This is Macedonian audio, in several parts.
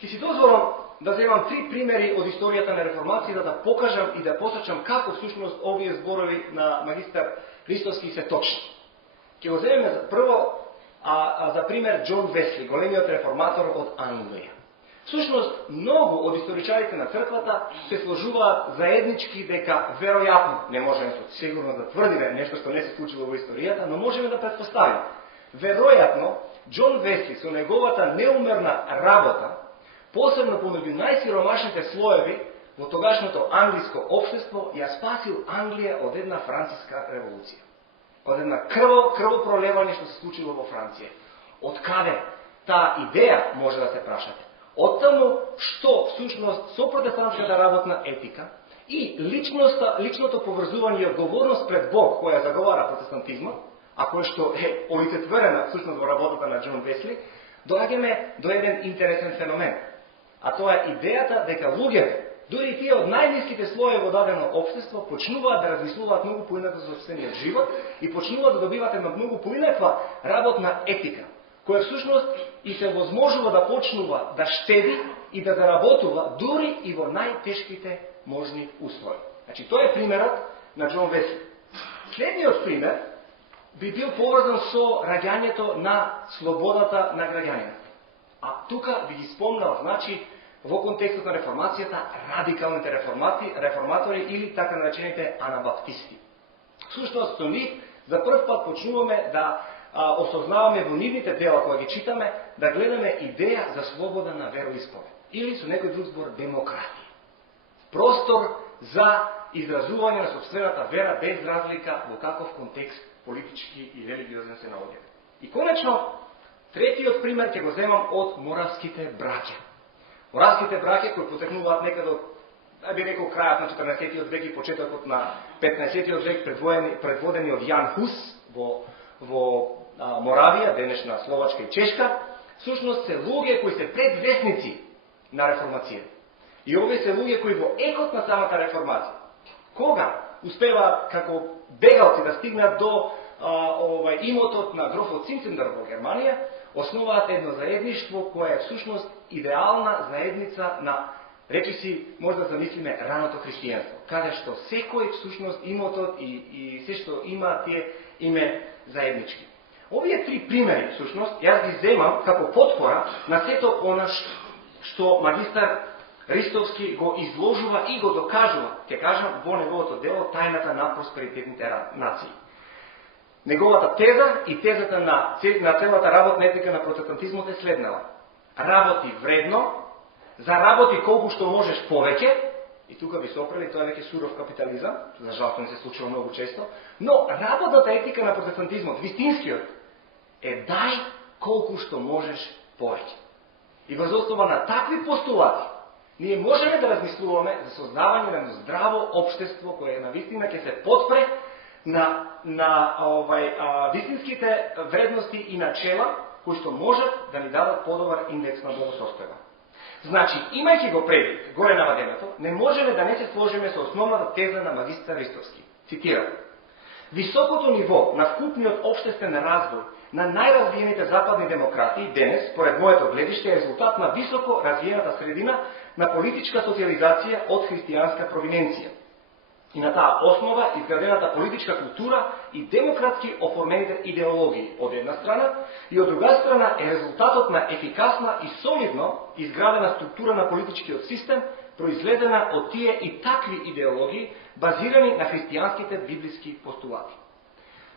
Ќе си дозволам да земам 3 примери од историјата на реформацијата да покажам и да посочам како всушност овие зборови на магистар Ристовски се точни. Ќе го земеме за прво за пример Џон Весли, големиот реформатор од Англија. Всушност, многу од историчарите на црквата се сложуваат заеднички дека веројатно, не можеме со сигурно да тврдиме нешто што не се случило во историјата, но можеме да претпоставиме. Веројатно, Џон Весли со неговата неумерна работа, посебно помеѓу најсиромашните слоеви во тогашното англиско општество, ја спасил Англија од една француска револуција. Од една крвопролевање што се случило во Франција. Од каде таа идеја може да се прашате? Од таму што всушност со протестантската работна етика и личното поврзување и одговорност пред Бог која заговара протестантизмот, а кој што е олицетворена всушност во работата на Џон Весли, доаѓаме до еден интересен феномен. А тоа е идејата дека луѓето, дури и тие од најниските слоеви во дадено општество, почнуваат да размислуваат многу поинаку за собствениот живот и почнуваат да добиваат една многу поинаква работна етика, која всушност и се возможува да почнува да штеди и да заработува дури и во најтешките можни услови. Значи, тоа е примерот на Џон Весли. Следниот пример би бил поврзан со раѓањето на слободата на граѓанината. А тука би ги спомнал, значи, во контекстот на реформацијата, радикалните реформатори или така наречените анабаптисти. Всушност, со нив за прв пат почнуваме да осознаваме во нивните дела кои ги читаме, да гледаме идеја за слобода на вероисповед. Или со некој друг збор демократија. Простор за изразување на собствената вера без разлика во каков контекст политички и религиозен се наоѓа. И конечно, третиот пример ќе го земам од моравските браќа. Моравските браќа кои потекнуваат некаде од, би рекол, крајот на 14 век и почетокот на 15 век, предводени од Јан Хус во Моравија, денешна Словачка и Чешка, всушност се луѓе кои се предвесници на реформацијата. И овие се луѓе кои во екот на самата реформација, кога успеваат како бегалци да стигнат до имотот на грофот Цинцендер во Германија, основаат едно заедништво кое е всушност идеална заедница на, речиси, може да замислиме раното христијанство, каде што секој всушност имотот и се што има тие име заеднички. Овие 3 примери, всушност, јас ги земам како потпора на сето она што магистар Ристовски го изложува и го докажува, ќе кажам, во неговото дело Тајната на просперитетните нации. Неговата теза и тезата на целата работна етика на протестантизмот е следнала. Работи вредно, заработи колку што можеш повеќе, и тука би се опрели, тоа е веќе суров капитализам, за жал не се случува многу често, но работната етика на протестантизмот, вистинскиот, е дај колку што можеш повеќе. И въз основа на такви постулати, ние можеме да размислуваме за создавање на здраво општество кое навистина ќе се потпре на вистинските вредности и начела кои што можат да ни дадат подобар индекс на благосостојба. Значи, имајќи го предвид горе наведеното, не можеме да не се сложиме со основната теза на магистар Ристовски. Цитирам: високото ниво на вкупниот општествен развој на најразвиените западни демократии денес, според моето гледиште, е резултат на високо развиената средина на политичка социализација од христијанска провиненција. И на таа основа изградената политичка култура и демократски оформените идеологии од една страна и од друга страна е резултатот на ефикасна и солидно изградена структура на политичкиот систем, произлезена од тие и такви идеологии, базирани на христијанските библиски постулати.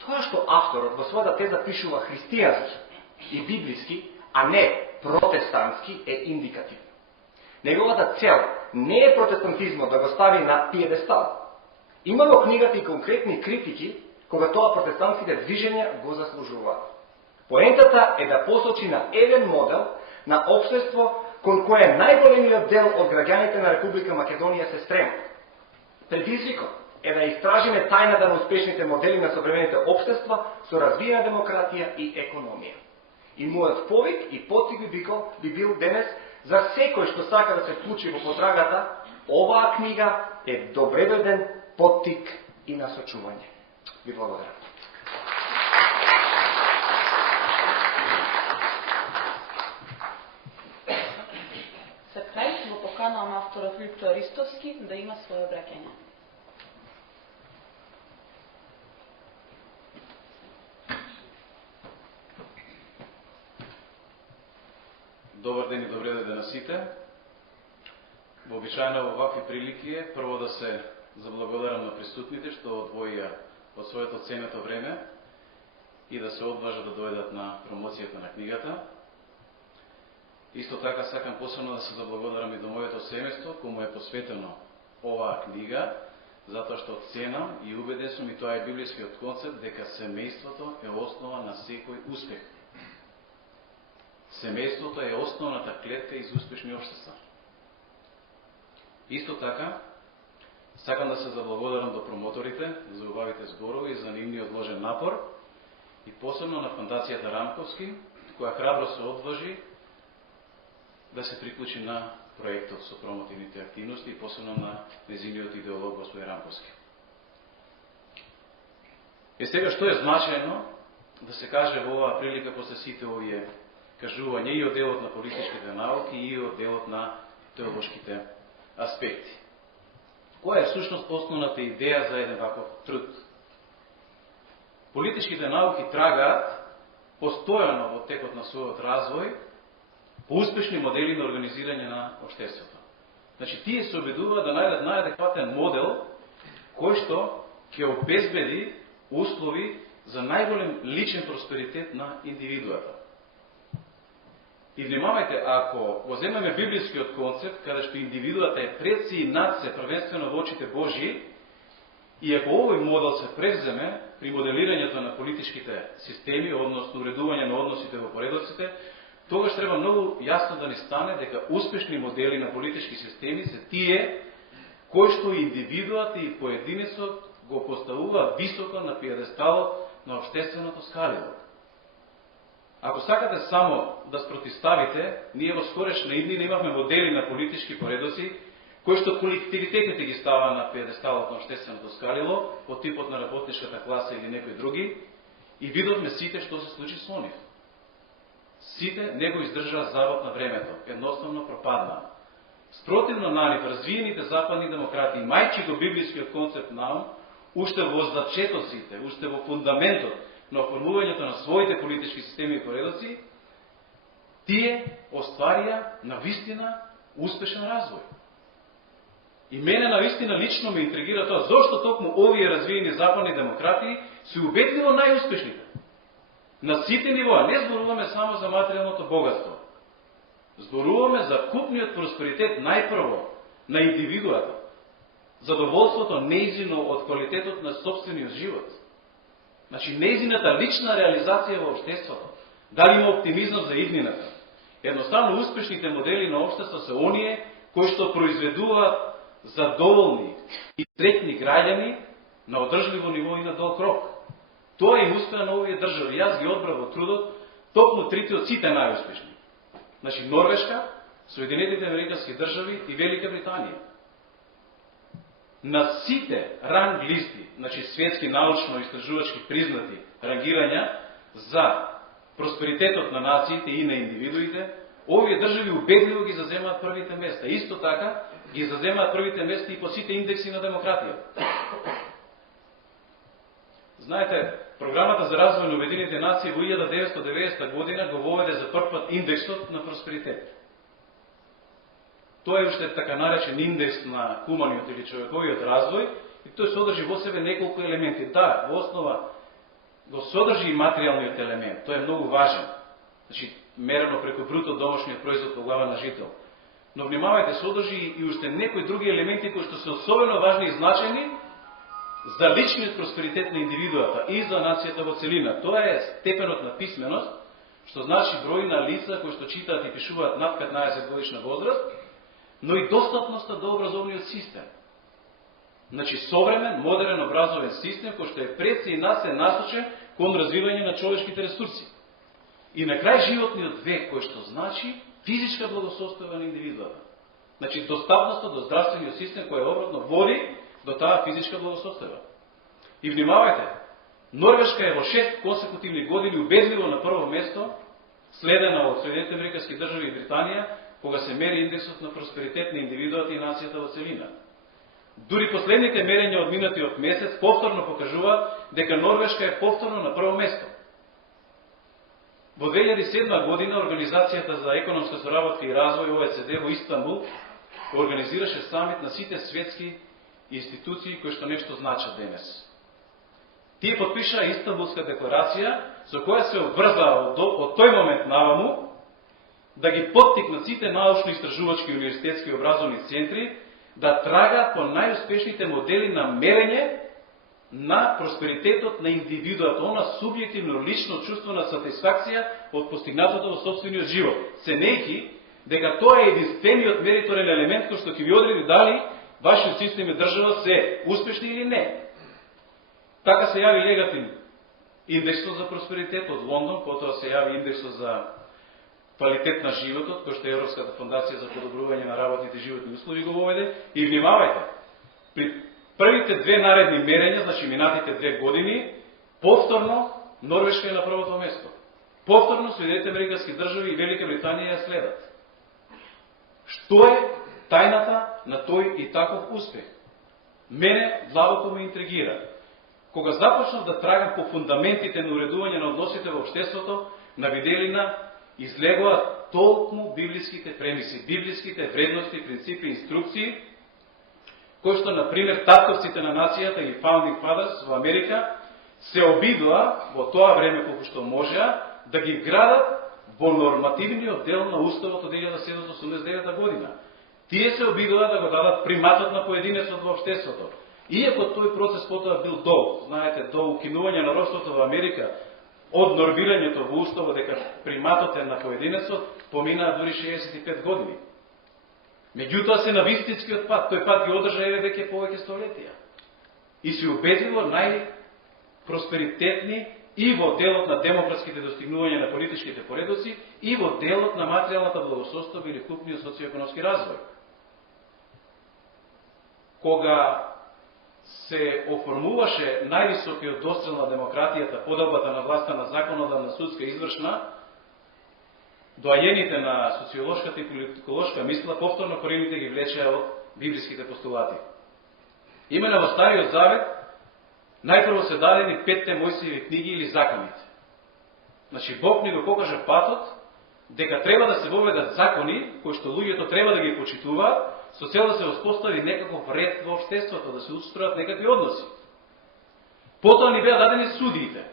Тоа што авторот во својата теза пишува христијански и библиски, а не протестантски, е индикативно. Неговата цел не е протестантизмот да го стави на пиедестал. Има во книгата и конкретни критики кога тоа протестантските движења го заслужуваат. Поентата е да посочи на еден модел на општество кон кое најголемиот дел од граѓаните на Република Македонија се стремат. Предизвикот е да истражиме тајната на успешните модели на современите општества со развиена демократија и економија. И мојот повик и поттик би бил денес за секој што сака да се вклучи во потрагата, оваа книга е добредојден поттик и насочување. Ви благодарам. поканувам авторот Виктор Ристовски да има своје обраќање. Добар ден и добре дојде на сите. Вообичаено во вакви прилики е прво да се заблагодарам на присутните што одвоија од своето ценето време и да се одважат да дојдат на промоцијата на книгата. Исто така сакам посебно да се заблагодарам и до моето семејство, кому е посветено оваа книга, затоа што ценам и убеден сум, и тоа е библискиот концепт, дека семејството е основа на секој успех. Семејството е основната клетка из успешни општества. Исто така, сакам да се заблагодарам до промоторите за убавите зборови и за нивниот вложен напор и посебно на Фондацијата Рамковски, која храбро се одважи да се приклучи на проектот со промотивните активности и посебно на незиниот идеолог господин Рамковски. Сега, што е значајно да се каже во оваа прилика после сите овие кажување и од делот на политичките науки и од делот на теолошките аспекти? Која е всушност основната идеја за еден ваков труд? Политичките науки трагаат постојано во текот на својот развој по успешни модели на организирање на општеството. Значи, тие се обидуваат да најдат најадекватен модел кој што ќе обезбеди услови за најголем личен просперитет на индивидуата. И внимавајте, ако го земеме библискиот концепт, каде што индивидуата е пред си и над се, првенствено во очите Божии, и ако овој модел се превземе при моделирањето на политичките системи, односно уредување на односите во поредоците, тогаш треба многу јасно да ни стане дека успешни модели на политички системи се тие кои што индивидуата и поединецот го поставува високо на пиедесталот на општественото скалило. Ако сакате само да спротивставите, ние во скорешна иднина имавме модели на политички поредоци кои што колективитетите ги става на пиедесталот на општественото скалило, од типот на работничката класа или некои други, и видовме сите што се случи со нив. Сите не го издржаа завод на времето, едноставно пропаднаа. Спротивно на нив, развиените западни демократи, мајчи го библискиот концепт наум, уште во зачетоците, уште во фундаментот на оформувањето на своите политички системи и поредоци, тие остварија навистина успешен развој. И мене навистина лично ме интригира тоа, зошто токму овие развиени западни демократи се убедливо најуспешните. На сите нивоа не зборуваме само за материјалното богатство. Зборуваме за купниот просперитет најпрво на индивидуата, задоволството неизино од квалитетот на собствениот живот. Значи, неизината лична реализација во општеството. Дали има оптимизам за иднината? Едноставно, успешните модели на општество се оние кои што произведуваат задоволни и среќни граѓани на одржливо ниво и на долг рок. Тоа им успеа на овие држави. Јас ги одбрав во трудот токму трите од сите најуспешни. Значи, Норвешка, Соединетите Американски држави и Велика Британија. На сите ранг листи, значи светски научно-истражувачки признати рангирања за просперитетот на нациите и на индивидуите, овие држави убедливо ги заземаат првите места. Исто така ги заземаат првите места и по сите индекси на демократија. Знаете, Програмата за развој на Обединените нации во 1990 година го воведе за прв пат индексот на просперитет. Тоа е уште така наречен индекс на хуманиот или човековиот развој и тој содржи во себе неколку елементи. Да, во основа го содржи и материјалниот елемент. Тој е многу важен. Значи, мерено преку бруто домашниот производ по глава на жител. Но внимавајте, содржи и уште некои други елементи кои што се особено важни и значени за личниот просперитет на индивидуата и за нацијата во целина. Тоа е степенот на писменост, што значи број на лица кои што читаат и пишуваат над 15 годишна возраст, но и достапноста до образовниот систем. Значи, современ, модерен образовен систем кој што е пред се и нас е насочен кон развивање на човечките ресурси. И на крај животниот век, кој што значи физичка благосостојба на индивидуата. Значи, достапноста до здравствениот систем кој обратно води до таа физичка благосостојба. И внимавајте, Норвешка е во 6 консекутивни години убедливо на прво место, следена од Соединетите Американски држави и Британија, кога се мери индексот на просперитет на индивидуата и нацијата во целина. Дури последните мерења од минатиот месец повторно покажува дека Норвешка е повторно на прво место. Во 2007 година Организацијата за економска соработка и развој ОЕЦД во Истанбул организираше самит на сите светски институции кои што нешто значат денес. Тие подпишаа Истанбулска декларација со која се обврзаа од тој момент наваму да ги поттикнат сите научно-истражувачки универзитетски образовни центри да трагаат по најуспешните модели на мерење на просперитетот на индивидуата, она субјективно лично чувство на сатисфакција од постигнатото во собствениот живот, ценејќи дека тоа е единствениот мериторен елемент кој што ќе ви одреди дали вашиот систем и држава се успешни или не. Така се јави Легатин индексот за просперитет од Лондон, потоа се јави индексот за квалитет на животот, кој што е Европската фондација за подобрување на работните животни услови го воведе. И внимавајте, при првите две наредни мерења, значи минатите 2 години, повторно Норвешка е на првото место. Повторно Соединетите американски држави и Велика Британија ја следат. Што е тајната на тој и таков успех? Мене длабоко ме интригира. Кога започнав да трагам по фундаментите на уредување на односите во општеството, на виделина излегоа толкому библиските премиси, библиските вредности, принципи и инструкции, кои што, например, татковците на нацијата или Founding Fathers во Америка се обидоа во тоа време колку што можеа да ги вградат во нормативниот дел на Уставот од 1789 година. Тие се обидоа да го дадат приматот на поединецот во општеството. Иако тој процес потоа бил долг, знаете, до укинување на робството во Америка, од нормирањето во Уставот дека приматот е на поединецот, поминаа дури 65 години. Меѓутоа се на вистинскиот пат, тој пат ги одржа еве веќе повеќе столетија. И се убедливо најпросперитетни и во делот на демократските достигнувања на политичките поредоци, и во делот на материјалната благосостојба или крупниот социјоекономски развој. Кога се оформуваше највисокиот дострел на демократијата, поделбата на власта на законодавна, судска и извршна, доајените на социолошката и политиколошка мисла повторно корените ги влечеа од библиските постулати. Именно во Стариот Завет најпрво се дадени 5 Мојсиеви книги или законите. Значи Бог ни го покажа патот дека треба да се воведат закони кои што луѓето треба да ги почитуваат, со цел да се воспостави некаков ред во општеството, да се устројат некакви односи. Потоа ни беа дадени судиите,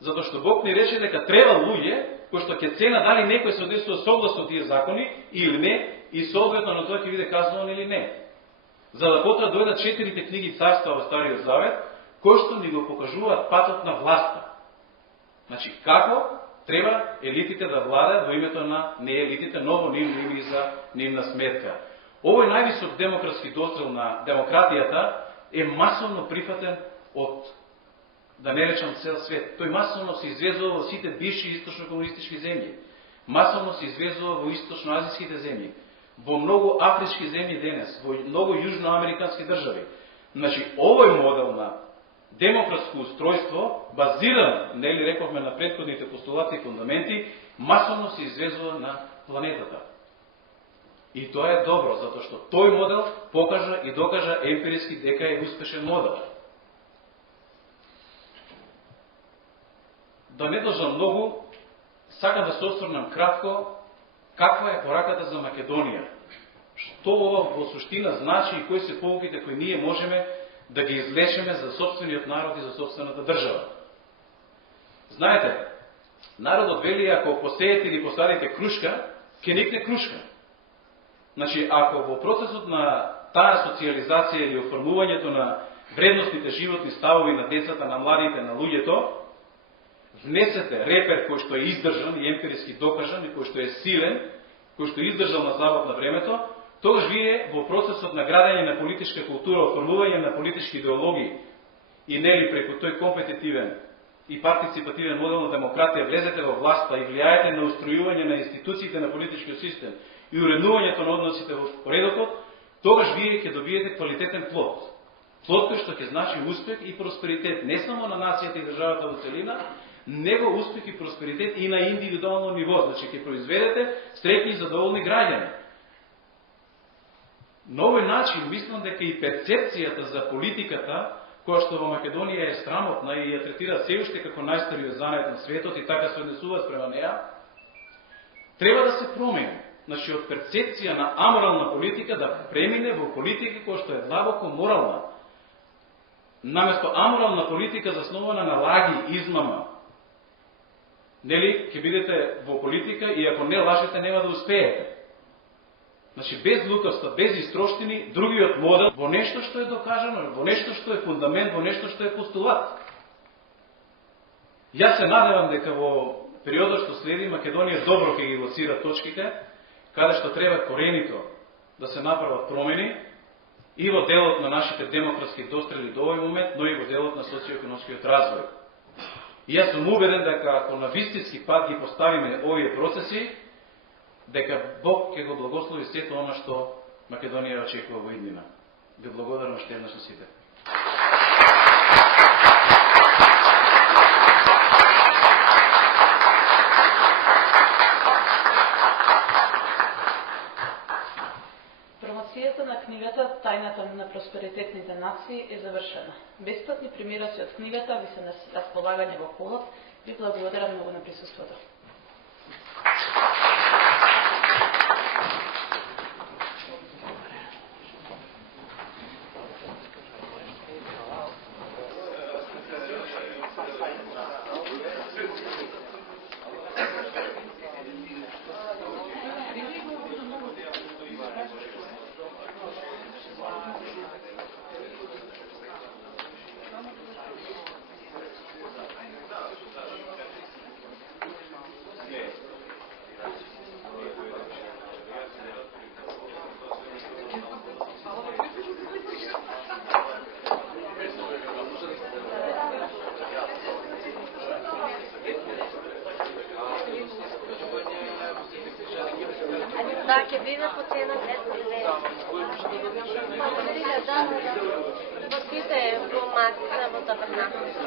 затоа што Бог ни рече дека треба луѓе кои што ќе цена дали некој се однесува согласно тие закони или не, и соодветно на тоа ќе биде казнуван или не. За да потоа дојдат 4 книги царства во Стариот Завет, кои што ни го покажуваат патот на власта. Значи, како треба елитите да владеат во името на не елитите, но во нивно име и за нивна сметка. Овој највисок демократски дострел на демократијата е масовно прифатен од, да не речам, цел свет. Тој масовно се извезува во сите бивши источно-комунистички земји. Масовно се извезува во источно-азijските земји, во многу афрички земји денес, во многу јужноамерикански држави. Значи, овој модел на демократско устројство, базиран, нели рековме, на претходните постулати и фундаменти, масовно се извезува на планетата. И тоа е добро, затоа што тој модел покажа и докажа емпириски дека е успешен модел. Да не должам многу, сакам да се осврнам кратко каква е пораката за Македонија. Што во суштина значи и кои се поуките кои ние можеме да ги извлечеме за собствениот народ и за собствената држава. Знаете, народот вели, ако посеете или посадите крушка, ќе никне крушка. Значи, ако во процесот на таа социализација или оформувањето на вредностните животни ставови на децата, на младите, на луѓето, внесете репер кој што е издржан и емпириски докажан и кој што е силен, кој што е издржал на забав на времето, тогаш вие во процесот на градење на политичка култура, оформување на политички идеологии и нели преку тој компетитивен и партиципативен модел на демократија влезете во власта и влијаете на устројување на институциите на политичкиот систем и уреднувањето на односите во поредокот, тогаш вие ќе добиете квалитетен плод. Плод кој што ќе значи успех и просперитет не само на нацијата и државата во целина, него успех и просперитет и на индивидуално ниво. Значи, ќе произведете среќни и задоволни граѓани. На овој начин, мислам дека и перцепцијата за политиката, која што во Македонија е срамотна и ја третира се уште како најстариот занет на светот и така се однесуваат према неа, треба да се промени. Значи, од перцепција на аморална политика да премине во политика која што е длабоко морална. Наместо аморална политика заснована на лаги, измама. Нели, ќе бидете во политика и ако не лажете, нема да успеете. Значи, без лукавства, без истроштини, другиот модел во нешто што е докажано, во нешто што е фундамент, во нешто што е постулат. Јас се надевам дека во периодот што следи Македонија добро ќе ги лоцира точките, каде што треба коренито да се направат промени и во делот на нашите демократски дострели до овој момент, но и во делот на социјоекономскиот развој. И јас сум убеден дека ако на вистински пат ги поставиме овие процеси, дека Бог ќе го благослови сето оно што Македонија очекува во иднина. Ви благодарам уште еднаш на сите. Промоцијата на книгата Тајната на просперитетните нации е завршена. Бесплатни примероци од книгата ви се на располагање во колот. Ви благодарам многу на присуството. Да, ќе биде по цена 10 Во сите во масица, во табернакл. Да.